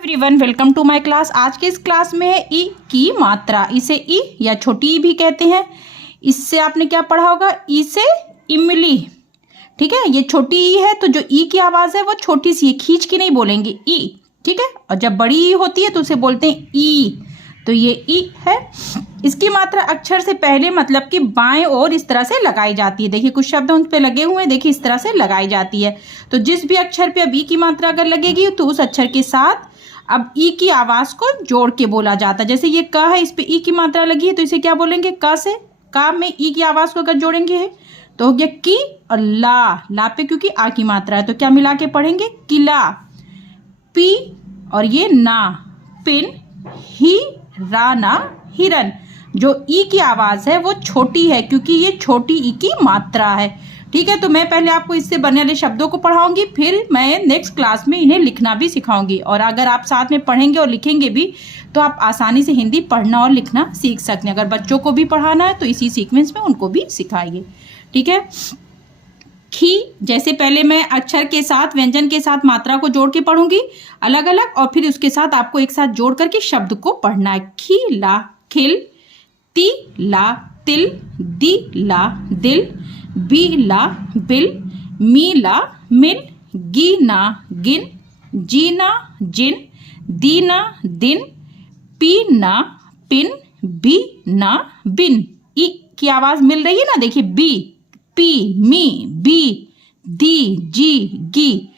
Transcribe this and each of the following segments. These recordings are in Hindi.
Everyone welcome to my class. आज के इस क्लास में है ई की मात्रा। इसे ई या छोटी ई भी कहते हैं। इससे आपने क्या पढ़ा होगा? ई से इमली। ठीक है, ये छोटी ई है तो जो ई की आवाज है वो छोटी सी है, खींच के नहीं बोलेंगे ई। ठीक है, और जब बड़ी ई होती है तो उसे बोलते हैं ई। तो ये ई है। इसकी मात्रा अक्षर से पहले मतलब कि बाएं ओर इस तरह से लगाई जाती है। देखिए कुछ शब्द उन पे लगे हुए हैं, देखिए इस तरह से लगाई जाती है। तो जिस भी अक्षर पे अब ई की मात्रा अगर लगेगी तो उस अक्षर के साथ अब ई की आवाज को जोड़ के बोला जाता है। जैसे ये क है, इस पे ई की मात्रा लगी है तो इसे क्या बोलेंगे? क से का में ई की आवाज को अगर जोड़ेंगे तो हो गया की, और ला पे क्योंकि आ की मात्रा है तो क्या मिला के पढ़ेंगे? किला। पी और ये ना, पिन। ही राना, हिरन। जो ई की आवाज है वो छोटी है क्योंकि ये छोटी ई की मात्रा है। ठीक है, तो मैं पहले आपको इससे बनने वाले शब्दों को पढ़ाऊंगी, फिर मैं नेक्स्ट क्लास में इन्हें लिखना भी सिखाऊंगी। और अगर आप साथ में पढ़ेंगे और लिखेंगे भी तो आप आसानी से हिंदी पढ़ना और लिखना सीख सकते हैं। अगर बच्चों को भी पढ़ाना है तो इसी सीक्वेंस में उनको भी सिखाइए। ठीक है, खी जैसे पहले मैं अक्षर के साथ व्यंजन के साथ मात्रा को जोड़ के पढ़ूंगी अलग अलग, और फिर उसके साथ आपको एक साथ जोड़ करके शब्द को पढ़ना है। खीला खिल, ती ला तिल, दी ला दिल, बीला बिल, मीला मिल, गीना गिन, जीना जिन, दीना दिन, पीना पिन, बीना बिन। ई की आवाज मिल रही है ना, देखिए बी, पी, मी, बी, दी, जी, गी।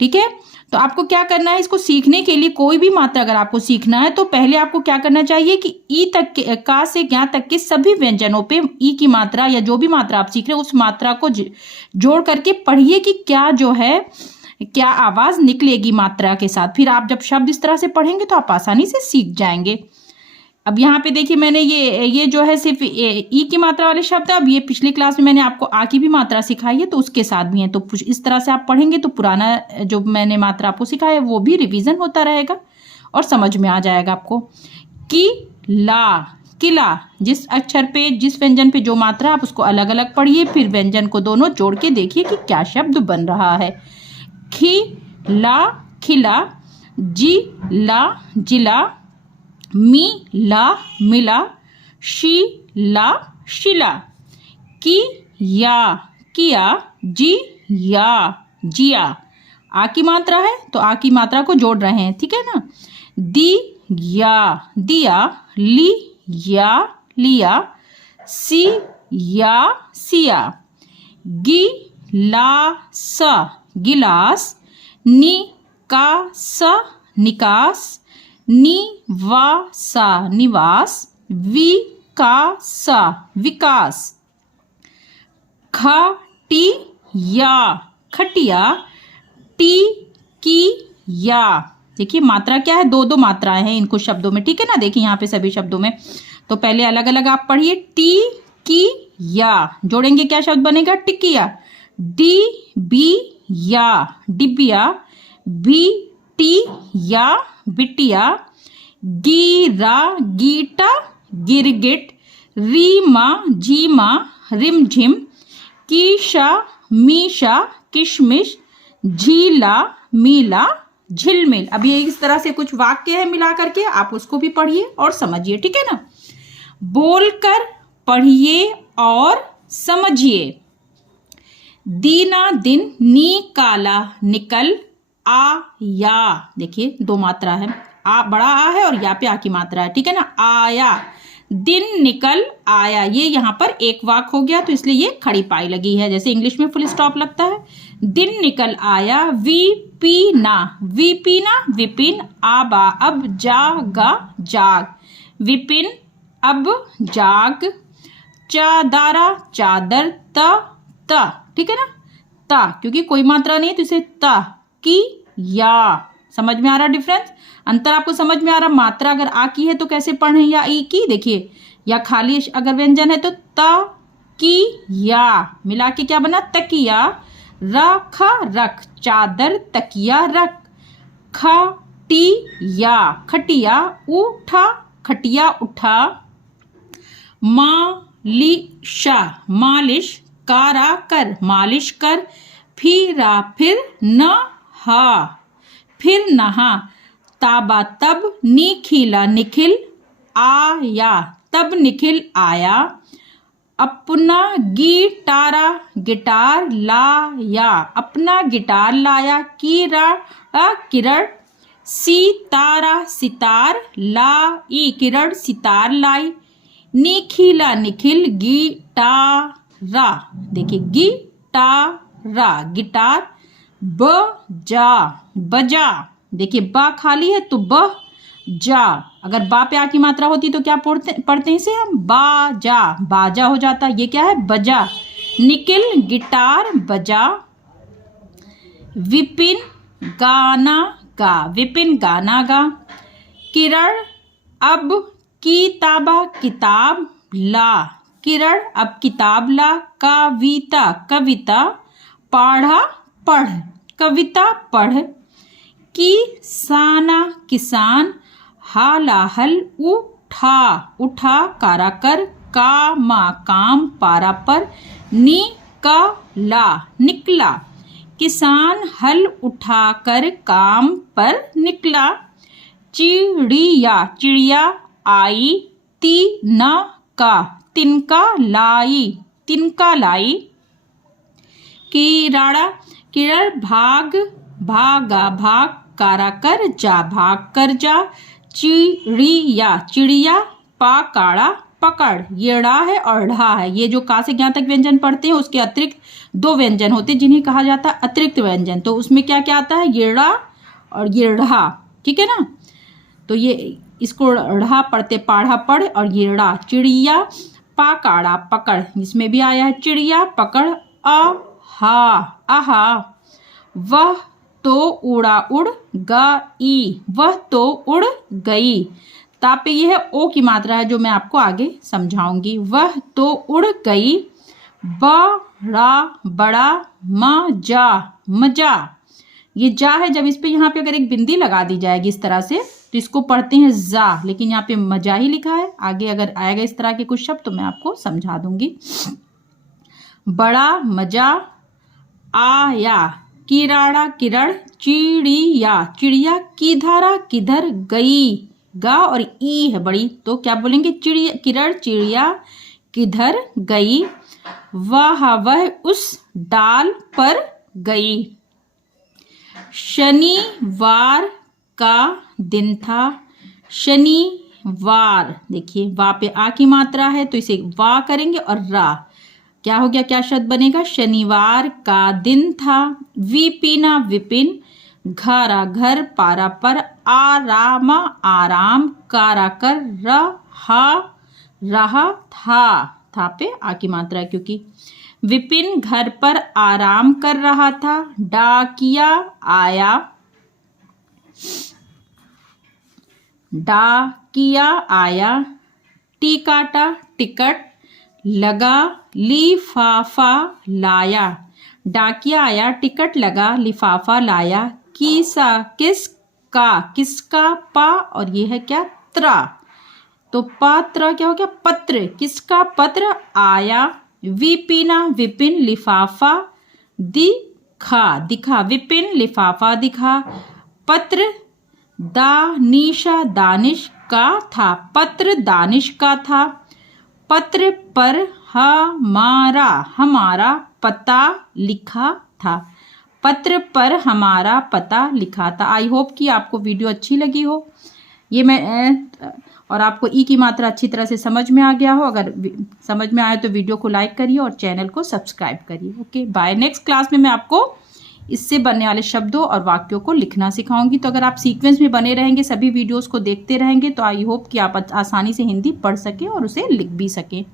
ठीक है, तो आपको क्या करना है? इसको सीखने के लिए कोई भी मात्रा अगर आपको सीखना है तो पहले आपको क्या करना चाहिए कि ई तक के, का से ज्ञा तक के सभी व्यंजनों पे ई की मात्रा या जो भी मात्रा आप सीख रहे हो उस मात्रा को जोड़ करके पढ़िए कि क्या जो है क्या आवाज निकलेगी मात्रा के साथ। फिर आप जब शब्द इस तरह से पढ़ेंगे तो आप आसानी से सीख जाएंगे। अब यहाँ पे देखिए मैंने ये जो है सिर्फ ई की मात्रा वाले शब्द है। अब ये पिछली क्लास में मैंने आपको आ की भी मात्रा सिखाई है तो उसके साथ भी है। तो इस तरह से आप पढ़ेंगे तो पुराना जो मैंने मात्रा आपको सिखाया है वो भी रिवीजन होता रहेगा और समझ में आ जाएगा आपको। की ला किला, जिस अक्षर पे जिस व्यंजन पे जो मात्रा आप उसको अलग अलग पढ़िए, फिर व्यंजन को दोनों जोड़ के देखिए कि क्या शब्द बन रहा है। खी ला खिला, जी ला जिला, मी ला मिला, शी ला शिला, की या किया, जी या जिया। आ की मात्रा है तो आ की मात्रा को जोड़ रहे हैं। ठीक है ना। दी या दिया, ली या लिया, सी या सिया, गी ला सा गिलास, नी का सा निकास, निवासा निवास, विकासा विकास, खटिया खटिया, टी की या। देखिए मात्रा क्या है? दो दो मात्राएं हैं इनको शब्दों में। ठीक है ना, देखिए यहाँ पे सभी शब्दों में। तो पहले अलग अलग आप पढ़िए। टी की या जोड़ेंगे क्या शब्द बनेगा? टिकिया। डी बी या डिबिया, बी टी या बिटिया, गीरा गीटा गिरगिट, रीमा झीमा रिमझिम, कीशा मीशा किशमिश, झीला मीला झिलमिल। अब ये इस तरह से कुछ वाक्य है मिला करके आप उसको भी पढ़िए और समझिए। ठीक है ना। बोलकर पढ़िए और समझिए। दीना दिन, नी काला निकल, आ या। देखिए दो मात्रा है, आ बड़ा आ है और या पे आ की मात्रा है। ठीक है ना। आया, दिन निकल आया, ये यहाँ पर एक वाक हो गया तो इसलिए ये खड़ी पाई लगी है। जैसे इंग्लिश में फुल स्टॉप लगता है। दिन निकल आया, विपीना विपिना विपिन, आबा अब जागा जाग, विपिन अब जाग, चादारा चादर, त। ठीक है ना। ता क्योंकि कोई मात्रा नहीं है तो इसे ता की या। समझ में आ रहा डिफरेंस? अंतर आपको समझ में आ रहा? मात्रा अगर आ की है तो कैसे पढ़े या ई की। देखिए या खाली अगर व्यंजन है तो ता की या मिला के क्या बना? तकिया। रखा रख, चादर तकिया रख, खटिया खटिया, उठा खटिया उठा, मालिशा मालिश, कारा कर मालिश कर, फिरा फिर नहा फिर नहा, ताबा तब, निखिला निखिल आया, तब निखिल आया। अपना गिटारा गिटार लाया, अपना गिटार लाया। किरण सितारा सितार लाई, किरण सितार लाई। निखिला निखिल गिटारा, देखिए गिटारा गिटार। बजा बजा, देखिए बा खाली है तो ब जा, अगर बा पे आ की मात्रा होती तो क्या पढ़ते हैं इसे हम, बाजा, बाजा हो जाता। ये क्या है, बजा। निखिल गिटार बजा। विपिन गाना गा, विपिन गाना गा। किरण अब किताबा किताब ला, किरण अब किताब ला। कविता कविता पढ़ा पढ़, कविता पढ़। किसाना किसान हाला हल उठा, उठा कारा कर। कामा काम पारा पर। निकला निकला, किसान हल उठाकर काम पर निकला। चिड़िया चिड़िया आई। तिनका तिनका लाई, तिनका लाई। किराड़ा किरण भाग भागा, भाग कारा कर जा, भाग कर जा। चिड़िया चिड़िया पकड़ा पकड़, ये ड़ा है और ढा है। ये जो का से ज्ञा तक व्यंजन पढ़ते हैं उसके अतिरिक्त दो व्यंजन होते हैं जिन्हें कहा जाता है अतिरिक्त व्यंजन। तो उसमें क्या क्या आता है, ये ड़ा और ये ढा, ठीक है ना। तो ये इसको ढ़ा पढ़ते, पाढ़ा पढ़ और ये ड़ा। चिड़िया पकड़ा पकड़, इसमें भी आया है चिड़िया पकड़। आहा आहा। वह तो उड़ा उड़ गई, वह तो उड़ गई। तापे ये है ओ की मात्रा है जो मैं आपको आगे समझाऊंगी। वह तो उड़ गई। बड़ा बड़ा मजा मजा, ये जा है जब इस पे यहाँ पे अगर एक बिंदी लगा दी जाएगी इस तरह से तो इसको पढ़ते हैं जा, लेकिन यहाँ पे मजा ही लिखा है। आगे अगर आएगा इस तरह के कुछ शब्द तो मैं आपको समझा दूंगी। बड़ा मजा आया। किराड़ा किरण। चिड़िया चिड़िया। किधरा किधर गई, गा और ई है बड़ी तो क्या बोलेंगे, चिड़िया किरण चिड़िया किधर गई। वह उस डाल पर गई। शनिवार का दिन था। शनिवार, देखिए वा पे आ की मात्रा है तो इसे वा करेंगे और रा क्या हो गया, क्या शब्द बनेगा, शनिवार का दिन था। विपिना विपिन। घरा घर पारा पर। आरामा आराम कारा कर। रहा था पे आ की मात्रा है क्योंकि। विपिन घर पर आराम कर रहा था। डाकिया आया। डाकिया आया। टिकाटा टिकट लगा। लिफाफा लाया। डाकिया आया, टिकट लगा, लिफाफा लाया। किसका किसका पा और ये है क्या, त्रा, तो पात्र क्या हो गया, पत्र। किसका पत्र आया। विपिना विपिन लिफाफा दिखा दिखा। विपिन लिफाफा दिखा। पत्र दानिशा दानिश का था। पत्र दानिश का था। पत्र पर हमारा हमारा पता लिखा था। पत्र पर हमारा पता लिखा था। आई होप कि आपको वीडियो अच्छी लगी हो ये मैं और आपको ई की मात्रा अच्छी तरह से समझ में आ गया हो। अगर समझ में आए तो वीडियो को लाइक करिए और चैनल को सब्सक्राइब करिए। Okay bye. नेक्स्ट क्लास में मैं आपको इससे बनने वाले शब्दों और वाक्यों को लिखना सिखाऊंगी। तो अगर आप सीक्वेंस में बने रहेंगे, सभी वीडियोस को देखते रहेंगे तो आई होप कि आप आसानी से हिंदी पढ़ सकें और उसे लिख भी सकें।